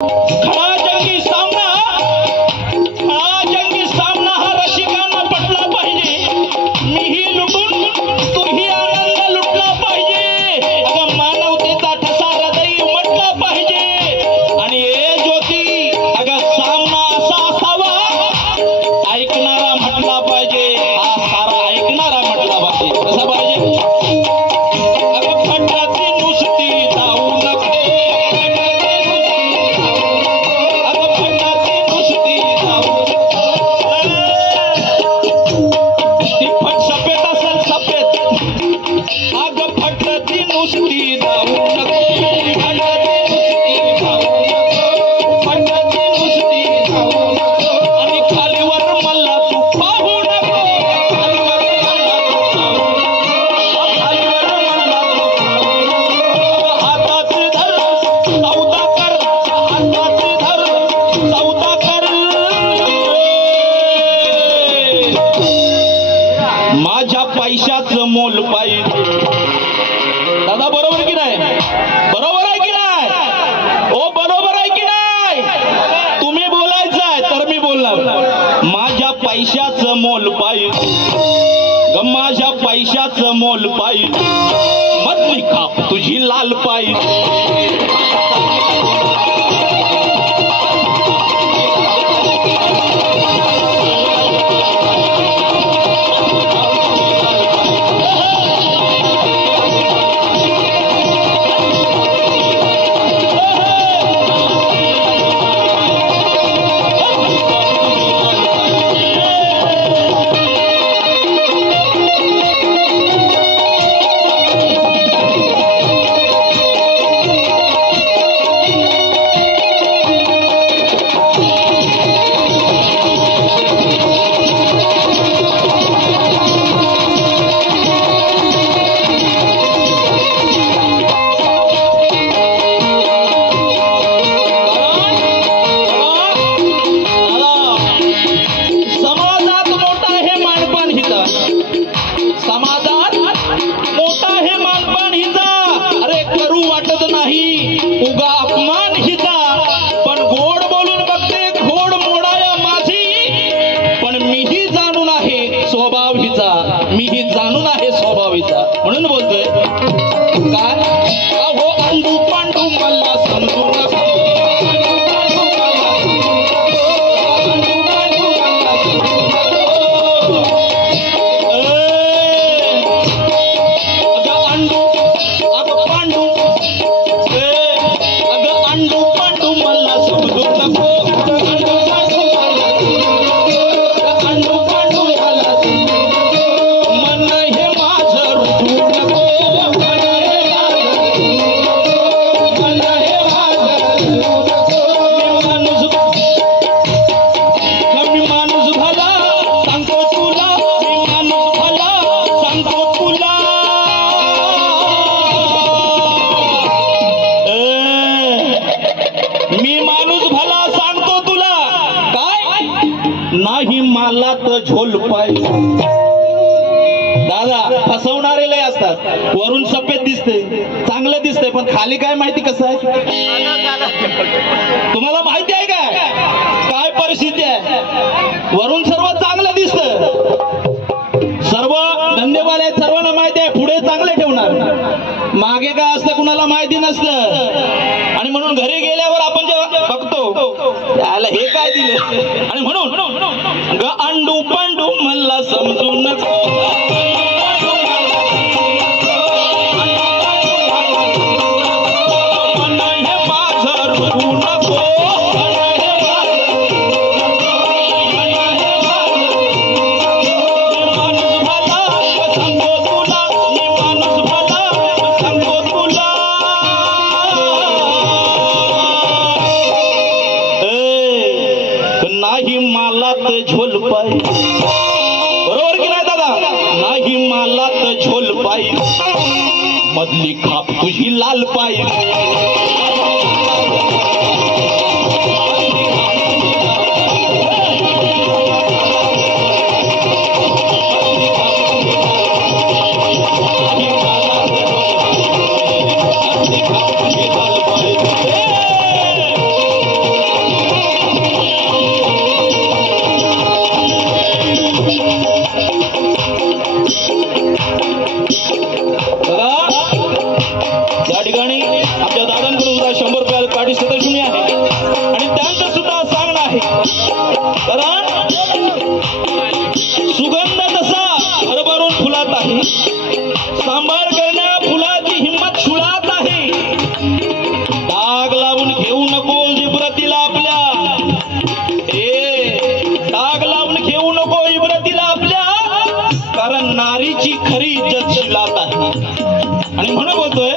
खरा माझ्या पैशाचं मोल पाहिजे. बरोबर की नाही? बरोबर आहे की नाही? ओ बरोबर आहे की नाही? तुम्ही बोलायचं आहे तर मी बोलणार. माझ्या पैशाचं मोल पाहिजे माझ्या पैशाचं मोल पाहिजे मधली खाप तुझी लाल पाहिजे नाही उगा झोल दादा फसवणारे लय असतात. वरून सफेद दिसते चांगलं दिसतंय पण खाली काय माहिती कसं आहे? तुम्हाला माहिती आहे काय? काय परिस्थिती आहे? वरून सर्व चांगलं दिसत सर्व धंदेवाले आहेत, सर्वांना माहिती आहे पुढे चांगले ठेवणार. मागे काय असतं कुणाला माहिती नसतं. आणि म्हणून घरी गेल्यावर आपण जेव्हा बघतो त्याला हे काय दिले? आणि म्हणून పండు పండు మల్ల సంజు तर झोल पाहिजे. बरोबर की नाही दादा? नाही मला तर झोल पाहिजे. मधली खाप तुझी लाल पाहिजे. या ठिकाणी आपल्या दादांकडे सुद्धा शंभर रुपयाला पार्टिसिपेट शून्य आहे आणि त्यांचं सुद्धा सांगणं आहे. कारण सुगंध तसा हरभरून फुलात आहे. सांभाळ करण्या फुलाची हिंमत शुळात आहे. डाग लावून घेऊ नको इब्रतीला आपल्या. ए डाग लावून घेऊ नको इब्रतीला आपल्या. कारण नारीची खरी इज्जत शिलात आहे. आणि म्हणून बोलतोय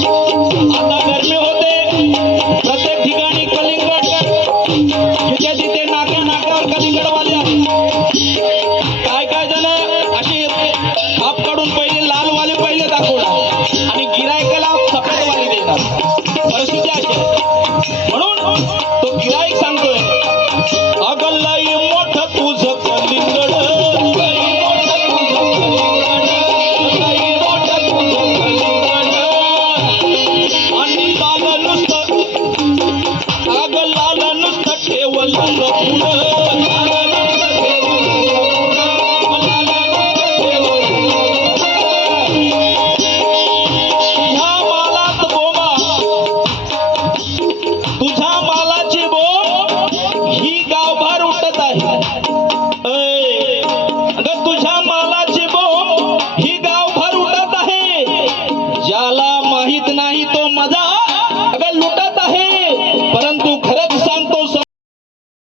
Oh